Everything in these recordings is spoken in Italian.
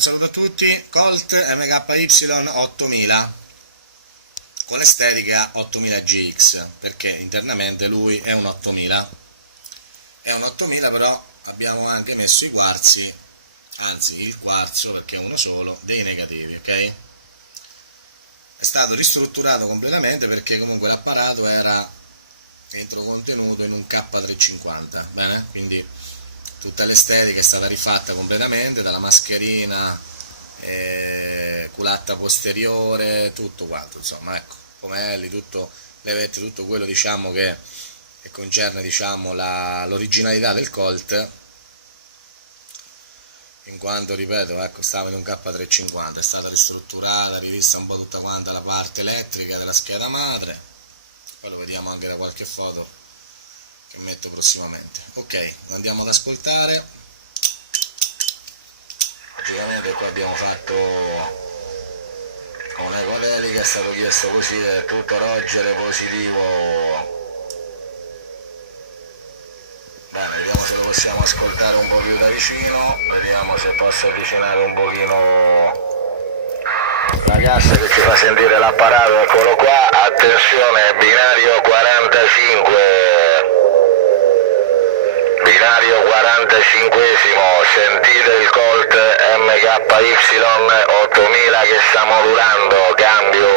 Un saluto a tutti. Colt MKY 8000 con estetica 8000 GX, perché internamente lui è un 8000. È un 8000, però abbiamo anche messo i quarzi, anzi il quarzo perché è uno solo, dei negativi, ok? È stato ristrutturato completamente perché comunque l'apparato era entro contenuto in un K350, bene? Quindi tutta l'estetica è stata rifatta completamente, dalla mascherina, culatta posteriore, tutto quanto, insomma, ecco, pomelli, tutto, le vette, tutto quello, diciamo, che concerne, diciamo, l'originalità del Colt, in quanto, ripeto, ecco, stava in un K350, è stata ristrutturata, rivista un po' tutta quanta la parte elettrica della scheda madre, poi lo vediamo anche da qualche foto che metto prossimamente. Ok, andiamo ad ascoltare. Logicamente qua abbiamo fatto con ecodelica, è stato chiesto così, è tutto Roger positivo. Bene, vediamo se lo possiamo ascoltare un po' più da vicino, vediamo se posso avvicinare un pochino la cassa che ci fa sentire l'apparato. Eccolo qua, attenzione, binario 45, binario 45esimo, sentite il Colt MKY 8000 che sta modulando, cambio.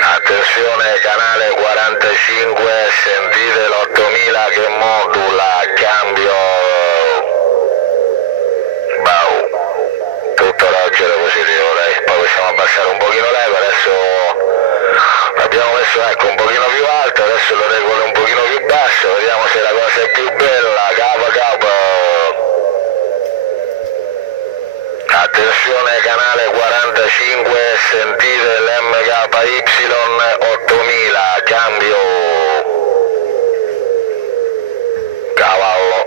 Attenzione, canale 45, sentite l'8000 che modula, cambio. Bau, tutto Roger positivo, dai. Poi possiamo abbassare un pochino l'eco, adesso l'abbiamo messo, ecco, un pochino più alto, adesso lo regolo un pochino più basso, vediamo se la cosa è più bella, capo. Attenzione, canale 45, sentite l'MKY 8000, cambio. Cavallo,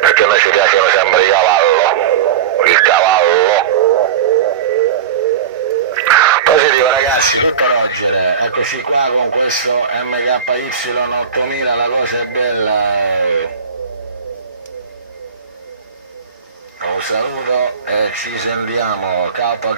perché a noi ci piacciono sempre i cavallo, il cavallo. Positivo ragazzi, tutto Roger, eccoci qua con questo MKY 8000, la cosa è bella. Un saluto e ci sentiamo, capo.